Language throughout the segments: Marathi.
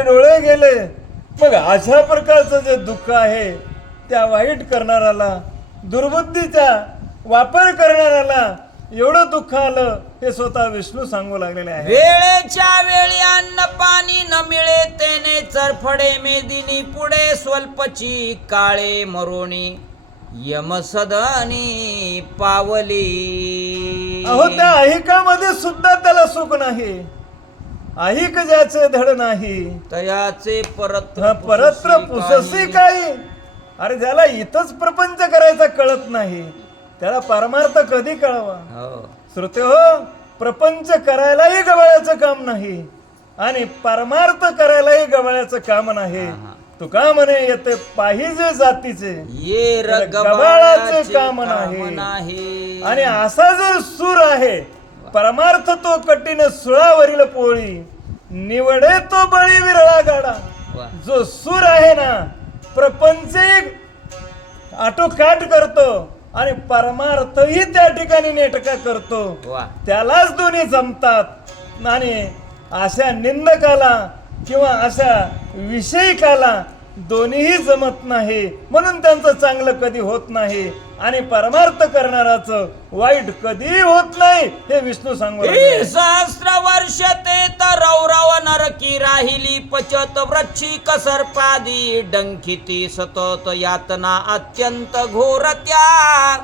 डोळे गेले. मग अशा प्रकारचं जे दुःख आहे त्या वाईट करणाऱ्याला, दुर्बुद्धीचा वापर करणाऱ्याला एवढं दुःख आलं हे स्वतः विष्णू सांगू लागलेले आहे. वेळेच्या वेळी अन्न पाणी न मिळे तेने चरफडे मेदिनी पुढे स्वल्पची काळे मरोणी यमसदनी पावली. अहो त्या ऐहिकामध्ये सुद्धा त्याला सुख नाही. ऐहिक ज्याचे धड नाही तयाचे परत्र पुससी काही. अरे ज्याला इथंच प्रपंच करायचा कळत नाही त्याला परमार्थ कधी कळावा. श्रोते हो, प्रपंच करायलाही गबाळ्याचं काम नाही आणि परमार्थ करायलाही गबाळ्याचं काम नाही. तुका म्हणे येते पाहिजे जातीचे ये गबाळाचे काम नाही. आणि असा जो सूर आहे परमार्थ तो कठीण सुळावरील पोळी निवडे तो बळी विरळा गाडा. जो सूर आहे ना प्रपंच आटोकाट करतो आणि परमार्थही त्या ठिकाणी नेटका करतो, त्यालाच दोन्ही जमतात. आणि अशा निंदकाला किंवा अशा विषयिकाला दोन्हीही जमत नाही, म्हणून त्यांचं चांगलं कधी होत नाही आणि परमार्थ करणाराचं वाईट कधीही होत नाही हे विष्णू सांगू लागले. सहस्र वर्ष ते तर रौरव नरकी राहिली पचत वृक्षी कसर्पादी डंखिती सतत यातना अत्यंत घोर त्या.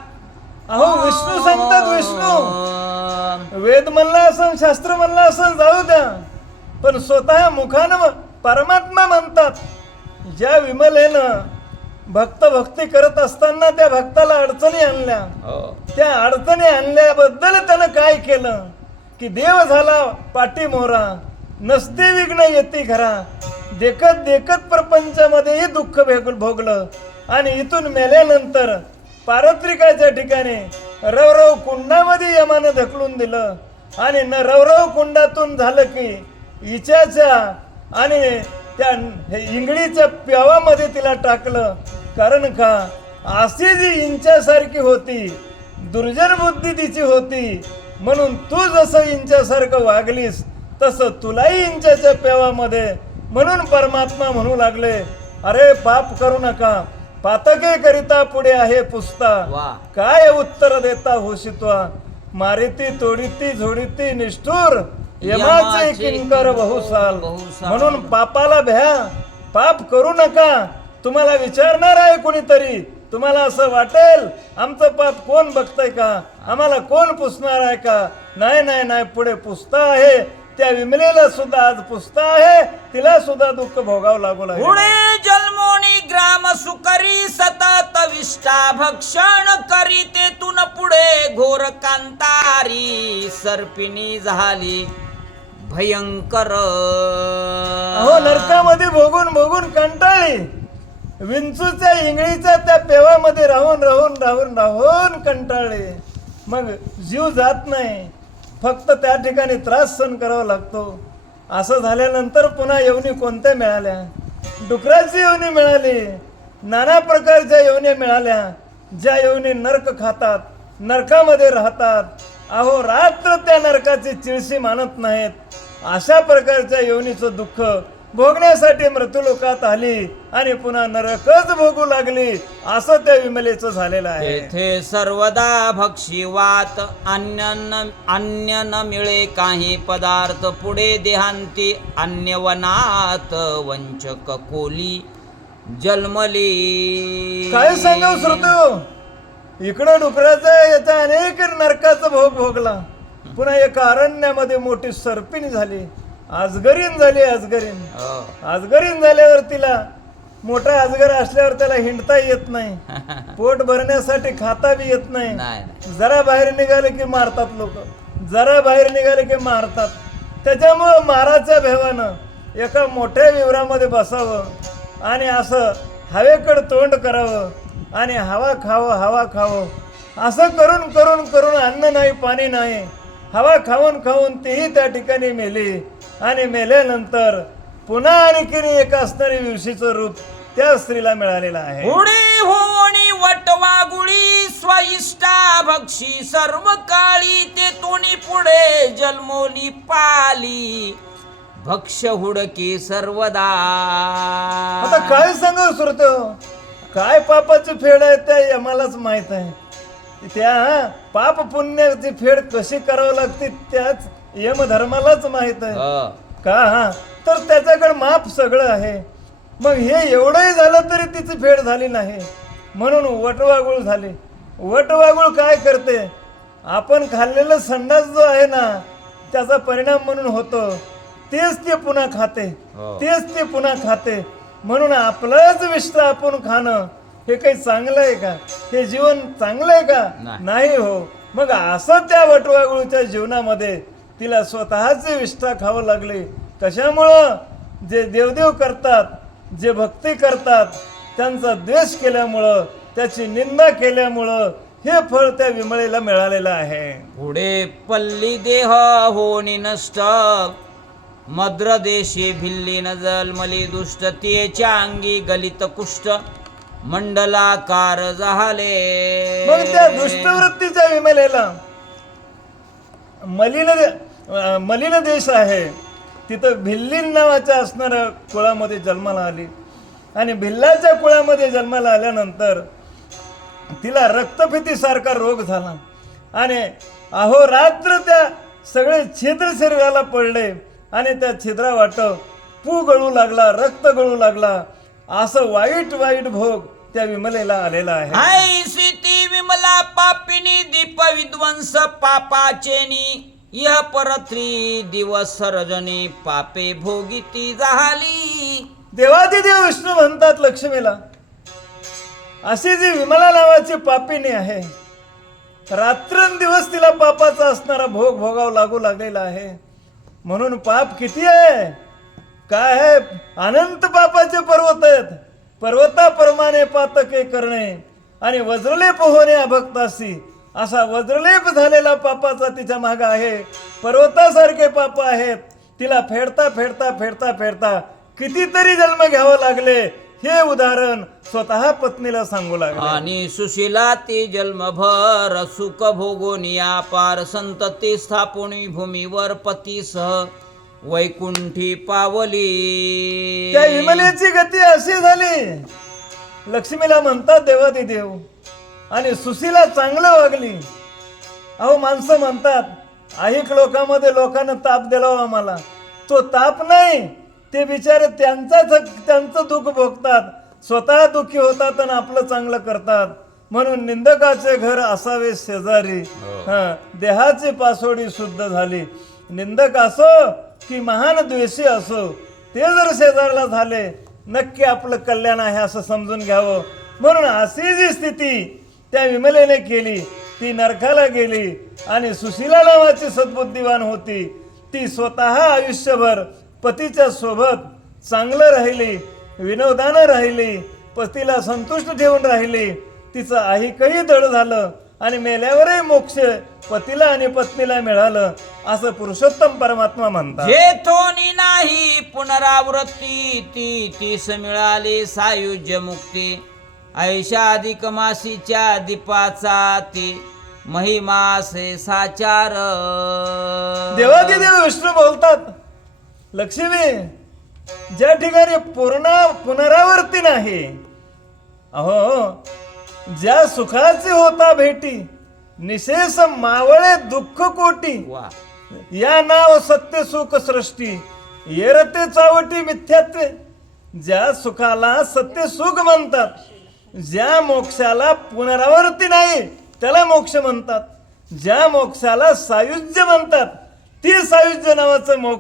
अहो विष्णू सांगतात, विष्णू वेद म्हणला असं शास्त्र म्हणला असं जाऊ द्या, पण स्वतः मुखानं परमात्मा म्हणतात. ज्या विमलेनं भक्त भक्ती करत असताना त्या भक्ताला अडचणी आणल्या, त्या अडचणी आणल्याबद्दल त्यानं काय केलं की देव झाला पाठी मोरा नसते विघ्न येते घरा. देखत देखत प्रपंचामध्येही दुःख भोगलं आणि इथून मेल्यानंतर पारत्रिकाच्या ठिकाणी रवरव कुंडामध्ये यमानं ढकलून दिलं आणि न रवरव कुंडातून झालं की इच्याच्या आणि त्या इंगळीच्या प्यावामध्ये तिला टाकलं. कारण का अशी जी इंच्यासारखी होती, दुर्जन बुद्धी तिची होती, म्हणून तू जसं इंच्यासारखं वागलीस तसं तुलाही इंच्याच्या प्यावामध्ये. म्हणून परमात्मा म्हणू लागले, अरे पाप करू नका, पातके करिता पुढे आहे पुसता, काय उत्तर देता होशित्वा, मारिती तोडीती झोडीती निष्ठुर यमाचे किंकर बहुसाल. म्हणून पापाला भ्या, पाप करू नका. तुम्हाला विचारणार आहे कोणीतरी, तुम्हाला असं वाटेल आमचं पाप कोण बघतंय का, आम्हाला कोण पुसणार आहे का. नाही नाही नाही, पुढे पुसता आहे. त्या विमलेला सुद्धा आज पुसता आहे, तिला सुद्धा दुःख भोगावं लागू लागेल. पुढे जन्मोनी ग्राम सुकरी सतत विष्टा भक्षण करी तेथून पुढे घोर कांतारी सर्पिणी झाली भयंकर. अहो नरकामध्ये भोगून भोगून कंटाळली, विंचूच्या इंगळीच्या त्या पेवामध्ये राहून राहून राहून राहून कंटाळले. मग जीव जात नाही, फक्त त्या ठिकाणी त्रास सहन करावा लागतो. असं झाल्यानंतर पुन्हा योनी कोणत्या मिळाल्या, डुकराची योनी मिळाली, नाना प्रकारच्या योनी मिळाल्या, ज्या योनी नरक खातात, नरकामध्ये राहतात. अहो रात्र त्या नरकाची चिळशी मानत नाहीत. अशा प्रकारच्या योनीचं दुःख भोगण्यासाठी मृत्यूलोकात आली आणि पुन्हा नरकच भोगू लागली, असं त्या विमलेचं झालेलं आहे. तेथे सर्वदा भक्षीवात अन्य न मिळे काही पदार्थ पुढे देहांती अन्यवनात वंचक कोली जन्मली. काय सांगाव श्रोतो, इकडं डुकराचा याचा अनेक नरकाचा भोग भोगला, पुन्हा एका अरण्यामध्ये मोठी सर्पिणी झाली, अजगरीन झाली. अजगरीन झाल्यावर तिला मोठा अजगर असल्यावर त्याला हिंडता येत नाही, पोट भरण्यासाठी खाता बी येत नाही. जरा बाहेर निघाले की मारतात लोक, जरा बाहेर निघाले की मारतात. त्याच्यामुळं माराच्या भेवानं एका मोठ्या विवरामध्ये बसावं आणि असं हवेकडे तोंड करावं आणि हवा खावं. असं करून करून करून अन्न नाही पाणी नाही, हवा खाऊन खाऊन तेही त्या ठिकाणी मेली. आणि मेल्यानंतर पुन्हा आणखीन एक असणारी विवशीचं रूप त्या स्त्रीला मिळालेलं आहे. उडी होणी वटवागुळी स्वइष्टा भक्षी सर्व काळी ते तोणी पुढे जन्मोली पाली भक्ष हुडकी सर्वदा. आता काय सांगू सुरत, काय पापाची फेड आहे ते आम्हालाच माहित आहे. त्या पाप पुण्याची फेड कशी करावी लागते त्याच यमधर्मालाच माहित आहे. हो. का तर त्याच्याकडे माप सगळं आहे. मग हे एवढंही झालं तरी तिची फेड झाली नाही, म्हणून वटवागुळ झाली. वटवागुळ काय करते, आपण खाल्लेलं संडास जो आहे ना त्याचा परिणाम म्हणून होतो, तेच ते पुन्हा खाते, हो. तेच ते पुन्हा खाते. म्हणून आपलंच विष्ट आपण खाणं हे काही चांगलं आहे का? हे जीवन चांगलं आहे का? नाही. नाही हो. मग असं त्या वटवागुळच्या जीवनामध्ये तिला स्वतःची विष्ठा खावं लागली. कशामुळं? जे देवदेव करतात, जे भक्ती करतात, त्यांचा द्वेष केल्यामुळं, त्याची निंदा केल्यामुळं हे फळ त्या विमळेला मिळालेलं आहे. पुढे पल्ली देह होणी नष्ट, मद्र देशी भिल्ली न जलमली दुष्ट, तेच्या अंगी गलित कुष्ठ, मंडलाकार झाले. मग त्या दुष्टवृत्तीच्या विमलेला मलिन देश आहे, तिथं भिल्लीन नावाच्या असणाऱ्या कुळामध्ये जन्माला आली. आणि भिल्लाच्या कुळामध्ये जन्माला आल्यानंतर तिला रक्तफितीसारखा रोग झाला. आणि अहोरात्र त्या सगळे छिद्र शरीराला पडले आणि त्या छिद्रा वाट पू गळू लागला, रक्त गळू लागला. असं वाईट वाईट भोग त्या विमलेला आलेला आहे. ऐसी ती विमला पापिनी दीप विध्वंस पापाचेनी, यह परत्री दिवस रजनी, पापे भोगिती झाली. देवादिदेव विष्णू म्हणतात लक्ष्मीला, अशी जी विमला नावाची पापिनी आहे, रात्रंदिवस तिला पापाचा असणारा भोग भोगावा लागू लागलेला आहे. म्हणून पाप किती आहे, काय आहे? अनंत पापाचे पर्वत आहेत. पर्वताप्रमाणे पातके करणे आणि वज्रलेप होणे अभक्तासी, असा वज्रलेप झालेला पापाचा तिच्या माग आहे. पर्वतासारखे पाप आहेत. तिला फेडता फेडता फेडता फेडता कितीतरी जन्म घ्यावं लागले. हे उदाहरण स्वतः पत्नीला सांगू लागले. आणि सुशीला ती जन्मभर सुख भोगोनिया पार, संतती स्थापुनी भूमीवर पतीसह वैकुंठी पावली. त्या विमलेची गती अशी झाली. लक्ष्मीला म्हणतात देवादिदेव, आणि सुशीला चांगलं वागली. अहो माणसं म्हणतात, ऐक लोकांमध्ये लोकांना ताप दिला आम्हाला. तो ताप नाही, ते बिचारे त्यांचं दुःख भोगतात, स्वतः दुःखी होतात आणि आपलं चांगलं करतात. म्हणून निंदकाचे घर असावे शेजारी, देहाची पासोडी शुद्ध झाली. निंदक असो की महान द्वेषी असो, ते जर शेजारला झाले नक्की आपलं कल्याण आहे असं समजून घ्यावं. म्हणून अशी जी स्थिती त्या विमलेने केली, ती नरकाला गेली. आणि सुशीला नावाची सद्बुद्धिवान होती, ती स्वतः आयुष्यभर पतीच्या सोबत चांगलं राहिली, विनोदानं राहिली, पतीला संतुष्ट ठेवून राहिली. तिचं ऐकही दळ झालं आणि मेल्यावरही मोक्ष पतीला आणि पत्नीला मिळालं, असं पुरुषोत्तम परमात्मा म्हणतात. जे थोनी नाही पुनरावृत्ती, ती तीस मिळाली सायुज्य मुक्ती. ऐशा अधिक मासीच्या दीपाचा ती महिमा से साचार. देवादिदेव विष्णू बोलतात, लक्ष्मी, ज्या ठिकाणी पुनरावृत्ती नाही, अहो ज्या सुखाची होता भेटी, निशेष मावळे दुःख कोटी. वा. या नाव सत्य सुख सृष्टी, येरते चावटी मिथ्यात्वे. ज्या सुखाला सत्य सुख म्हणतात, ज्या मोक्षाला पुनरावृत्ती नाही त्याला मोक्ष म्हणतात, ज्या मोक्षाला सायुज्य म्हणतात, ती सायुज्य नावाचं मोक्ष